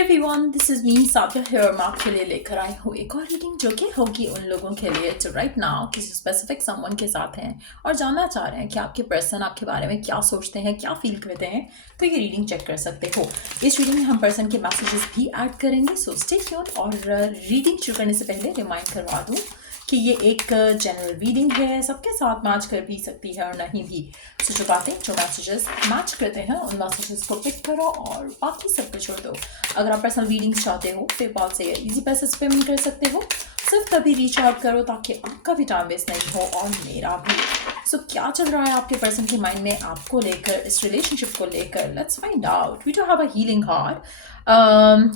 Everyone, this is me Sathiya here. मैं आपके लिए लेकर आई हूँ एक और रीडिंग जो कि होगी उन लोगों के लिए जो राइट नाउ किसी स्पेसिफिक समवन के साथ हैं और जानना चाह रहे हैं कि आपके पर्सन आपके बारे में क्या सोचते हैं, क्या फील करते हैं। तो ये रीडिंग चेक कर सकते हो। इस रीडिंग में हम पर्सन के मैसेजेस भी ऐड करेंगे, सो स्टे ट्यून्ड। और रीडिंग शुरू करने से पहले रिमाइंड करवा दूँ कि ये एक जनरल रीडिंग है, सबके साथ मैच कर भी सकती है और नहीं भी। सो जो बातें जो मैसेजेस मैच करते हैं उन मैसेजेस को पिक करो और बाकी सब कुछ छोड़ दो। अगर आप पर्सनल रीडिंग्स चाहते हो पेपाल से इजी पैसेज पेमेंट कर सकते हो। सिर्फ तभी रीच आउट करो ताकि आपका भी टाइम वेस्ट नहीं हो और मेरा भी। सो क्या चल रहा है आपके पर्सन के माइंड में आपको लेकर, इस रिलेशनशिप को लेकर? Let's find out. We do have a healing heart,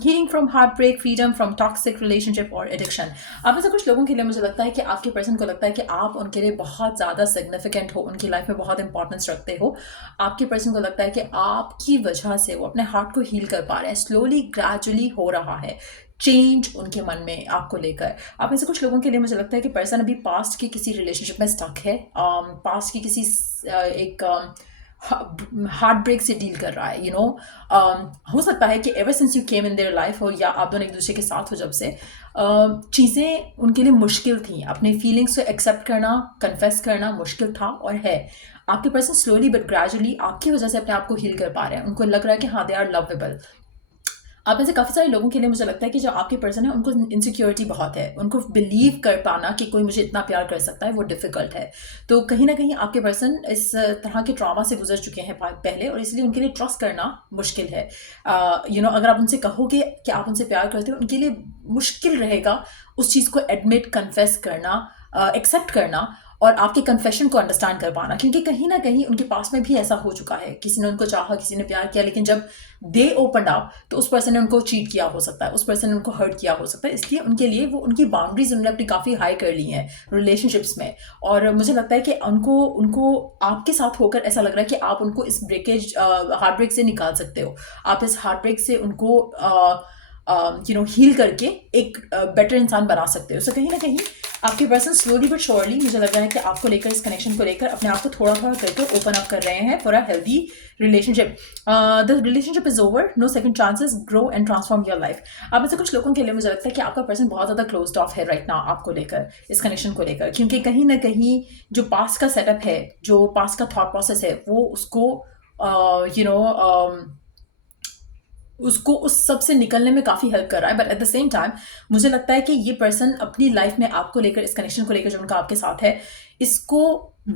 healing from heart break, freedom from toxic relationship और एडिक्शन। आप में से कुछ लोगों के लिए मुझे लगता है कि आपके पर्सन को लगता है कि आप उनके लिए बहुत ज़्यादा सिग्निफिकेंट हो, उनकी लाइफ में बहुत इंपॉर्टेंस रखते हो। आपके पर्सन को लगता है कि आपकी वजह से वो अपने हार्ट को हील कर पा रहे हैं। स्लोली ग्रेजुअली हो रहा है चेंज उनके मन में आपको लेकर। आप में से कुछ लोगों के लिए मुझे लगता है कि पर्सन अभी पास्ट की किसी रिलेशनशिप में स्टक है, पास्ट की किसी एक हार्ट ब्रेक से डील कर रहा है। हो सकता है कि ever since you came in their life हो या आप दोनों एक दूसरे के साथ हो, जब से चीज़ें उनके लिए मुश्किल थी। अपने फीलिंग्स को एक्सेप्ट करना, कन्फेस करना मुश्किल था और है। आपके पर्सन स्लोली बट ग्रेजुअली आपकी वजह से अपने आप को हील कर पा रहे हैं। उनको लग रहा है कि हाँ, दे आर लवेबल। आप में से काफ़ी सारे लोगों के लिए मुझे लगता है कि जो आपके पर्सन है उनको इनसिक्योरिटी बहुत है। उनको बिलीव कर पाना कि कोई मुझे इतना प्यार कर सकता है वो डिफ़िकल्ट है। तो कहीं ना कहीं आपके पर्सन इस तरह के ट्रॉमा से गुजर चुके हैं पहले, और इसलिए उनके लिए ट्रस्ट करना मुश्किल है। अगर आप उनसे कहोगे कि आप उनसे प्यार करते हो, उनके लिए मुश्किल रहेगा उस चीज़ को एडमिट, कन्फेस करना, एक्सेप्ट करना और आपके कन्फेशन को अंडरस्टैंड कर पाना। क्योंकि कहीं ना कहीं उनके पास में भी ऐसा हो चुका है, किसी ने उनको चाहा, किसी ने प्यार किया, लेकिन जब दे ओपन अप तो उस पर्सन ने उनको चीट किया हो सकता है, उस पर्सन ने उनको हर्ट किया हो सकता है। इसलिए उनके लिए वो उनकी बाउंड्रीज उन्होंने अपनी काफ़ी हाई कर ली हैं रिलेशनशिप्स में। और मुझे लगता है कि उनको उनको आपके साथ होकर ऐसा लग रहा है कि आप उनको इस ब्रेकेज, हार्ट ब्रेक से निकाल सकते हो। आप इस हार्ट ब्रेक से उनको हील करके एक बेटर इंसान बना सकते हो। सो कहीं ना कहीं आपके पर्सन स्लोली बट श्योरली मुझे लग रहा है कि आपको लेकर, इस कनेक्शन को लेकर अपने आप को थोड़ा थोड़ा करके ओपन अप कर रहे हैं for a healthy relationship. The relationship is over, no second chances, grow and transform your life. आप में से कुछ लोगों के लिए मुझे लगता है कि आपका पर्सन बहुत ज़्यादा क्लोज्ड ऑफ है राइट नाउ आपको लेकर, इस कनेक्शन को लेकर। क्योंकि कहीं ना कहीं जो पास्ट का सेटअप है, जो पास्ट का थॉट प्रोसेस है, वो उसको उसको उस सब से निकलने में काफ़ी हेल्प कर रहा है। But at the same time मुझे लगता है कि ये पर्सन अपनी लाइफ में आपको लेकर, इस कनेक्शन को लेकर जो उनका आपके साथ है, इसको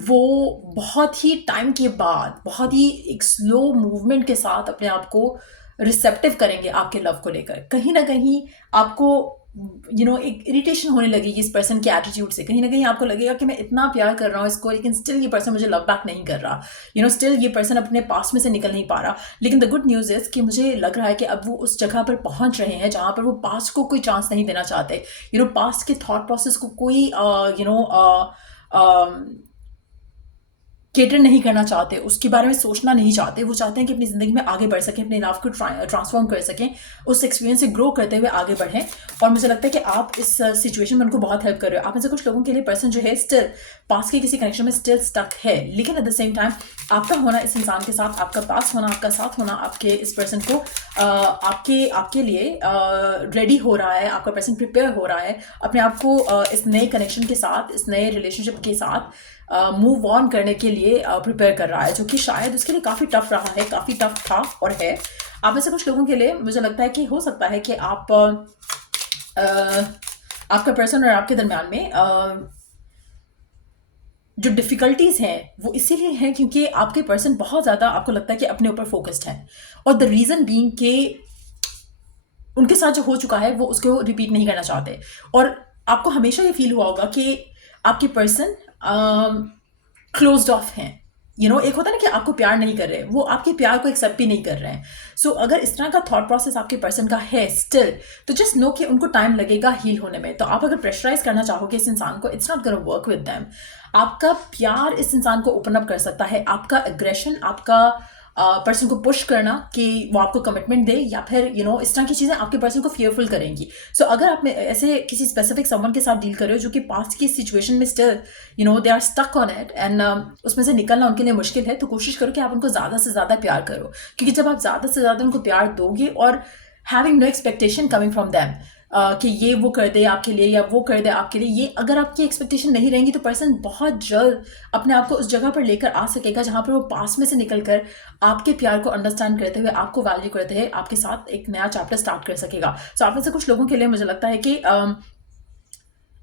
वो बहुत ही टाइम के बाद, बहुत ही एक स्लो मूवमेंट के साथ अपने आप को रिसेप्टिव करेंगे आपके लव को लेकर। कहीं ना कहीं आपको एक इरिटेशन होने लगेगी इस पर्सन के एटीट्यूड से। कहीं ना कहीं आपको लगेगा कि मैं इतना प्यार कर रहा हूँ इसको, लेकिन स्टिल ये पर्सन मुझे लव बैक नहीं कर रहा। स्टिल ये पर्सन अपने पास्ट में से निकल नहीं पा रहा। लेकिन द गुड न्यूज़ इज़ कि मुझे लग रहा है कि अब वो उस जगह पर पहुंच रहे हैं जहाँ पर वो पास्ट को कोई चांस नहीं देना चाहते। पास्ट के थॉट प्रोसेस को कोई केटर नहीं करना चाहते, उसके बारे में सोचना नहीं चाहते। वो चाहते हैं कि अपनी ज़िंदगी में आगे बढ़ सकें, अपने लाइफ को ट्रांसफॉर्म कर सकें, उस एक्सपीरियंस से ग्रो करते हुए आगे बढ़ें। और मुझे लगता है कि आप इस सिचुएशन में उनको बहुत हेल्प कर रहे हो। आप में से कुछ लोगों के लिए पर्सन जो है स्टिल पास के किसी कनेक्शन में स्टिल स्टक है, लेकिन एट द सेम टाइम आपका होना इस इंसान के साथ, आपका पास होना, आपका साथ होना, आपके इस पर्सन को आपके लिए रेडी हो रहा है। आपका पर्सन प्रिपेयर हो रहा है अपने आप को इस नए कनेक्शन के साथ, इस नए रिलेशनशिप के साथ मूव ऑन करने के लिए प्रिपेयर कर रहा है, जो कि शायद उसके लिए काफ़ी टफ रहा है, काफ़ी टफ था और है। आप में से कुछ लोगों के लिए मुझे लगता है कि हो सकता है कि आपका पर्सन और आपके दरम्यान में जो डिफ़िकल्टीज़ हैं वो इसीलिए हैं क्योंकि आपके पर्सन बहुत ज़्यादा, आपको लगता है कि अपने ऊपर फोकस्ड हैं। और द रीज़न बीइंग कि उनके साथ जो हो चुका है वो उसको रिपीट नहीं करना चाहते। और आपको हमेशा ये फील हुआ होगा कि आपके पर्सन क्लोज्ड ऑफ हैं। एक होता है ना कि आपको प्यार नहीं कर रहे, वो आपके प्यार को एक्सेप्ट भी नहीं कर रहे हैं। सो अगर इस तरह का थॉट प्रोसेस आपके पर्सन का है स्टिल, तो जस्ट नो कि उनको टाइम लगेगा हील होने में। तो आप अगर प्रेशराइज करना चाहोगे इस इंसान को, it's not gonna work with them. आपका प्यार इस इंसान को ओपन अप कर सकता है, आपका एग्रेशन, आपका पर्सन को पुश करना कि वो आपको कमिटमेंट दे, या फिर इस तरह की चीज़ें आपके पर्सन को फियरफुल करेंगी। सो अगर आप ऐसे किसी स्पेसिफिक समवन के साथ डील कर रहे हो जो कि पास्ट की सिचुएशन में still they are stuck on it and उसमें से निकलना उनके लिए मुश्किल है, तो कोशिश करो कि आप उनको ज़्यादा से ज़्यादा प्यार करो। क्योंकि जब आप ज़्यादा से ज़्यादा उनको प्यार दोगे और having no expectation coming from them कि ये वो कर दे आपके लिए या वो कर दे आपके लिए। ये अगर आपकी एक्सपेक्टेशन नहीं रहेंगी तो पर्सन बहुत जल्द अपने आप को उस जगह पर लेकर आ सकेगा जहाँ पर वो पास में से निकल कर आपके प्यार को अंडरस्टैंड करते हुए, आपको वैल्यू करते हुए आपके साथ एक नया चैप्टर स्टार्ट कर सकेगा। सो आप में से कुछ लोगों के लिए मुझे लगता है कि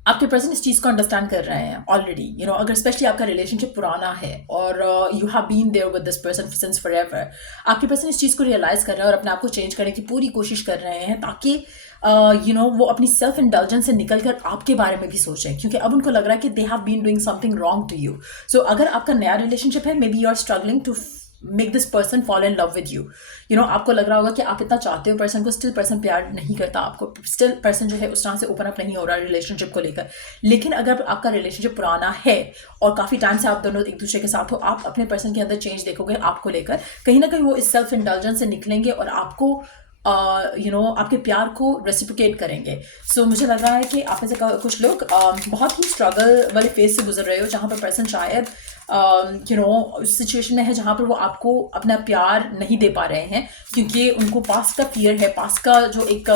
आपके पर्सन इस चीज़ को अंडरस्टैंड कर रहे हैं ऑलरेडी, अगर स्पेशली आपका रिलेशनशिप पुराना है और you have been there with this person since forever, आपके पर्सन इस चीज़ को रियलाइज कर रहे हैं और अपने आप को चेंज करने की पूरी कोशिश कर रहे हैं ताकि वो अपनी सेल्फ इंडल्जेंस से निकल कर आपके बारे में भी सोचें, क्योंकि अब उनको लग रहा है कि they have been doing something wrong to you. So अगर आपका नया रिलेशनशिप है, maybe you are struggling to make this person fall in love with you. आपको लग रहा होगा कि आप इतना चाहते हो पर्सन को, स्टिल पर्सन प्यार नहीं करता आपको, स्टिल पर्सन जो है उस तरह से ओपन अप नहीं हो रहा रिलेशनशिप को लेकर। लेकिन अगर आपका रिलेशनशिप पुराना है और काफ़ी टाइम से आप दोनों एक दूसरे के साथ हो, आप अपने पर्सन के अंदर चेंज देखोगे आपको लेकर। कहीं ना कहीं वो इस सेल्फ इंडल्जेंस से निकलेंगे और आपको आपके प्यार को रेसिप्रोकेट करेंगे। सो मुझे लग रहा है कि आप में से कुछ लोग बहुत ही स्ट्रगल वाले फेज से गुजर रहे हो, जहाँ पर पर्सन शायद उस सिचुएशन में है जहाँ पर वो आपको अपना प्यार नहीं दे पा रहे हैं, क्योंकि उनको पास्ट का फियर है, पास्ट का जो एक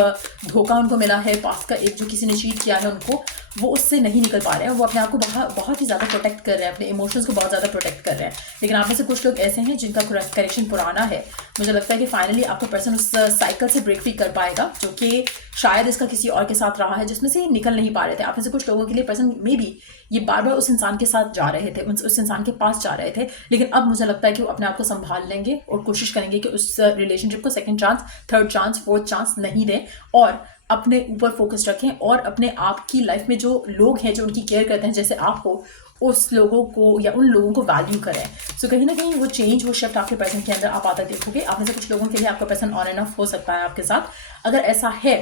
धोखा उनको मिला है, पास्ट का एक जो किसी ने चीट किया है उनको, वो उससे नहीं निकल पा रहे हैं। वो अपने आप को बहुत ही ज़्यादा प्रोटेक्ट कर रहे हैं, अपने इमोशंस को बहुत ज़्यादा प्रोटेक्ट कर रहे हैं। लेकिन आप में से कुछ लोग ऐसे हैं जिनका करेक्शन पुराना है। मुझे लगता है कि फाइनली आपका पर्सन उस साइकिल से ब्रेक फ्री कर पाएगा, जो कि शायद इसका किसी और के साथ रहा है जिसमें से निकल नहीं पा रहे थे। आप में से कुछ लोगों के लिए पर्सन मे बी ये बार बार उस इंसान के साथ जा रहे थे, उस इंसान के पास जा रहे थे, लेकिन अब मुझे लगता है कि वो अपने आप को संभाल लेंगे और कोशिश करेंगे कि उस रिलेशनशिप को second chance, third chance, fourth chance नहीं दें और अपने ऊपर फोकस रखें और अपने आप की लाइफ में जो लोग हैं जो उनकी केयर करते हैं जैसे आप हो, उस लोगों को या उन लोगों को वैल्यू करें। सो कहीं ना कहीं वो चेंज, वो शिफ्ट आपके पर्सन के अंदर आप आता देखोगे। आप में से कुछ लोगों के लिए आपका पर्सन ऑन एंड ऑफ हो सकता है आपके साथ। अगर ऐसा है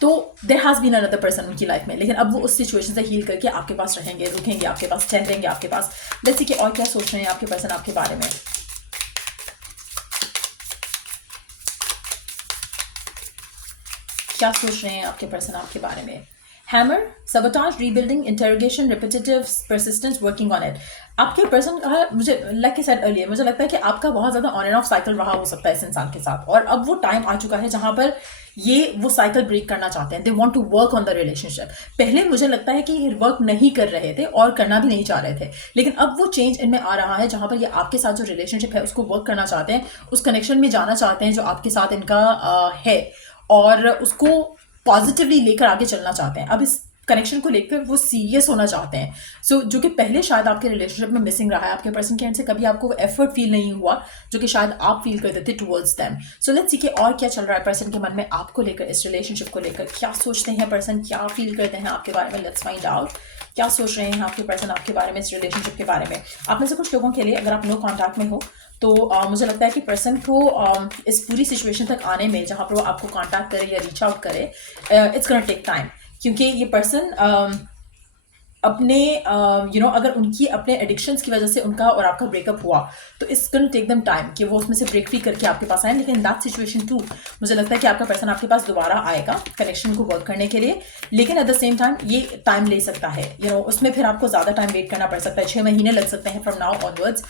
तो there has been another person उनकी लाइफ में, लेकिन अब वो उस सिचुएशन से हील करके आपके पास रहेंगे, रुकेंगे आपके पास, ठहरेंगे आपके पास। लेट्स सी कि और क्या सोच रहे हैं आपके पर्सन आपके बारे में। क्या सोच रहे हैं आपके पर्सन आपके बारे में? Hammer, sabotage, rebuilding, interrogation, repetitive, persistence, working on it. आपके पर्सन का मुझे लाइक आई सेड अर्लियर, मुझे लगता है कि आपका बहुत ज़्यादा ऑन एंड ऑफ साइकिल रहा हो सकता है इस इंसान के साथ, और अब वो टाइम आ चुका है जहाँ पर ये वो साइकिल ब्रेक करना चाहते हैं। They want to work on the relationship. पहले मुझे लगता है कि ये वर्क नहीं कर रहे थे और करना भी नहीं चाह रहे थे, लेकिन अब वो चेंज इनमें आ रहा है जहाँ पर ये आपके साथ जो रिलेशनशिप है उसको वर्क करना चाहते हैं, उस कनेक्शन में जाना चाहते हैं जो आपके साथ इनका है, और उसको पॉजिटिवली लेकर आगे चलना चाहते हैं। अब इस कनेक्शन को लेकर वो सीरियस होना चाहते हैं। सो जो कि पहले शायद आपके रिलेशनशिप में मिसिंग रहा है, आपके पर्सन के एंड से कभी आपको एफर्ट फील नहीं हुआ जो कि शायद आप फील करते थे towards them. So let's see कि और क्या चल रहा है पर्सन के मन में आपको लेकर, इस रिलेशनशिप को लेकर। क्या सोचते हैं पर्सन, क्या फील करते हैं आपके बारे में? लेट्स फाइंड आउट क्या सोच रहे हैं आपके पर्सन आपके बारे में, इस रिलेशनशिप के बारे में। आप में से कुछ लोगों के लिए अगर आप नो कॉन्टैक्ट में हो तो मुझे लगता है कि पर्सन को इस पूरी सिचुएशन तक आने में, जहाँ पर वो आपको कॉन्टैक्ट करे या रीच आउट करे, इट्स गोना टेक टाइम, क्योंकि ये पर्सन अपने अगर उनकी अपने एडिक्शंस की वजह से उनका और आपका ब्रेकअप हुआ तो it's gonna take them time कि वो उसमें से ब्रेक फ्री करके आपके पास आए। लेकिन दैट सिचुएशन टू, मुझे लगता है कि आपका पर्सन आपके पास दोबारा आएगा कनेक्शन को वर्क करने के लिए, लेकिन एट द सेम टाइम ये टाइम ले सकता है। उसमें फिर आपको ज़्यादा टाइम वेट करना पड़ सकता है। 6 महीने लग सकते हैं फ्रॉम नाउ ऑनवर्ड्स,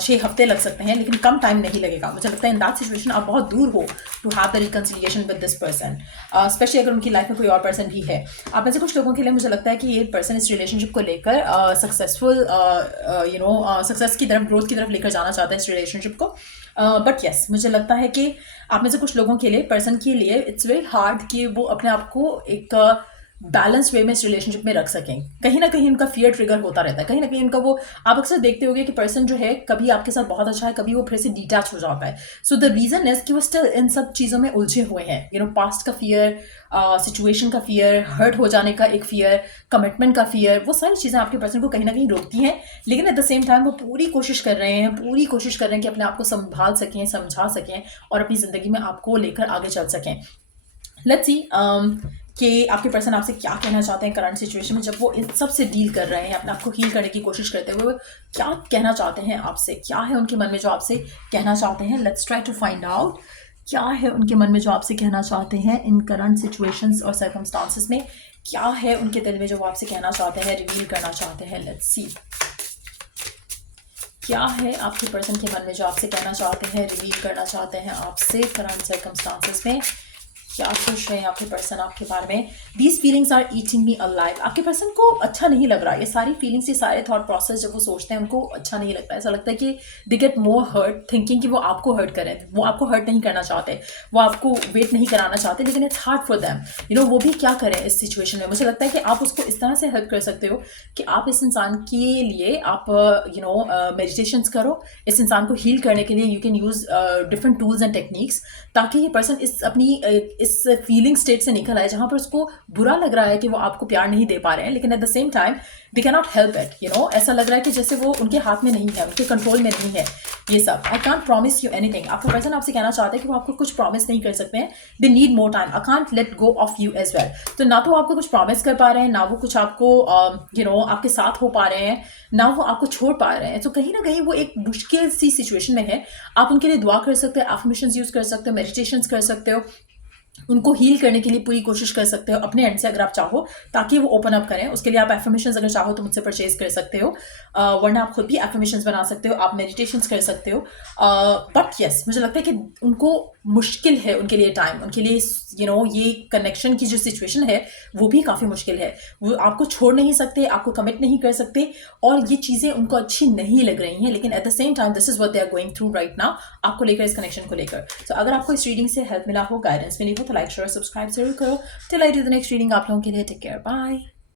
6 हफ्ते लग सकते हैं, लेकिन कम टाइम नहीं लगेगा। मुझे लगता है इन दैट सिचुएशन आप बहुत दूर हो to have the reconciliation with this person, especially अगर उनकी लाइफ में कोई और पर्सन भी है। आप में से कुछ लोगों के लिए मुझे लगता है कि ये पर्सन इस रिलेशनशिप को लेकर सक्सेसफुल सक्सेस की तरफ, ग्रोथ की तरफ लेकर जाना चाहता है इस रिलेशनशिप को। बट यस, मुझे लगता है कि आप में से कुछ लोगों के लिए, पर्सन के लिए इट्स वेरी हार्ड कि वो अपने आप को एक बैलेंस वे में इस रिलेशनशिप में रख सकें। कहीं ना कहीं उनका फियर ट्रिगर होता रहता है, कहीं ना कहीं उनका वो, आप अक्सर देखते होंगे कि पर्सन जो है कभी आपके साथ बहुत अच्छा है, कभी वो फिर से डिटैच हो जाता है। सो द रीजन इज कि वो स्टिल इन सब चीज़ों में उलझे हुए हैं। पास्ट का फियर, सिचुएशन का फियर, हर्ट हो जाने का एक फियर, कमिटमेंट का फियर, वो सारी चीज़ें आपके पर्सन को कहीं ना कहीं रोकती हैं। लेकिन एट द सेम टाइम वो पूरी कोशिश कर रहे हैं कि अपने आप को संभाल सकें, समझा सकें और अपनी ज़िंदगी में आपको लेकर आगे चल सकें। लेट्स सी कि आपके पर्सन आपसे क्या कहना चाहते हैं करंट सिचुएशन में, जब वो इन सब से डील कर रहे हैं, अपने आप को हील करने की कोशिश करते हुए क्या कहना चाहते हैं आपसे, क्या है उनके मन में जो आपसे कहना चाहते हैं। Let's try to find out क्या है उनके मन में जो आपसे कहना चाहते हैं इन करंट सिचुएशंस और सर्कमस्टांसेस में। क्या है उनके दिल में जो वो आपसे कहना चाहते हैं, रिवील करना चाहते हैं। लेट्स सी क्या है आपके पर्सन के मन में जो आपसे कहना चाहते हैं, रिवील करना चाहते हैं आपसे करंट सर्कमस्टांसेस में? क्या सोच रहे हैं आपके पर्सन आपके बारे में? These feelings are eating me alive. आपके पर्सन को अच्छा नहीं लग रहा, ये सारी फीलिंग्स, ये सारे थॉट प्रोसेस जब वो सोचते हैं उनको अच्छा नहीं लगता। ऐसा लगता है कि they get more hurt thinking कि वो आपको हर्ट करें। वो आपको हर्ट नहीं करना चाहते, वो आपको वेट नहीं कराना चाहते, लेकिन इट्स हार्ड फॉर देम। वो भी क्या करें इस सिचुएशन में? मुझे लगता है कि आप उसको इस तरह से हेल्प कर सकते हो कि आप इस इंसान के लिए आप मेडिटेशंस करो। इस इंसान को हील करने के लिए you can use different tools and techniques, ताकि ये पर्सन इस अपनी इस फीलिंग स्टेट से निकल आए जहाँ पर उसको बुरा लग रहा है कि वो आपको प्यार नहीं दे पा रहे हैं, लेकिन at the same time they can not help it. ऐसा लग रहा है कि जैसे वो उनके हाथ में नहीं है, उनके कंट्रोल में नहीं है ये सब। I can't promise you anything. आपका पर्सन आपसे कहना चाहते हैं कि वो आपको कुछ प्रॉमिस नहीं कर सकते हैं। They need more time. I can't let go of you as well. तो ना तो आपको कुछ प्रॉमिस कर पा रहे हैं, ना वो कुछ आपको आपके साथ हो पा रहे हैं, ना वो आपको छोड़ पा रहे हैं। तो कहीं ना कहीं वो एक मुश्किल सी सिचुएशन में है। आप उनके लिए दुआ कर सकते हो, एफर्मेशंस यूज कर सकते हो, मेडिटेशंस कर सकते हो, उनको हील करने के लिए पूरी कोशिश कर सकते हो अपने एंड से अगर आप चाहो, ताकि वो ओपन अप करें। उसके लिए आप एफर्मेशंस अगर चाहो तो मुझसे परचेज कर सकते हो, वरना आप खुद भी एफर्मेशंस बना सकते हो, आप मेडिटेशंस कर सकते हो। बट यस, मुझे लगता है कि उनको मुश्किल है, उनके लिए टाइम, उनके लिए ये कनेक्शन की जो सिचुएशन है वो भी काफ़ी मुश्किल है। वो आपको छोड़ नहीं सकते, आपको कमिट नहीं कर सकते, और ये चीज़ें उनको अच्छी नहीं लग रही हैं, लेकिन at the same time this is what they are going through right now, आपको लेकर, इस कनेक्शन को लेकर। तो अगर आपको इस रीडिंग से हेल्प मिला हो, गाइडेंस मिली हो, तो लाइक शेयर सब्सक्राइब जरूर करो। Till I do the next reading, आप लोगों के लिए टेक केयर, बाय।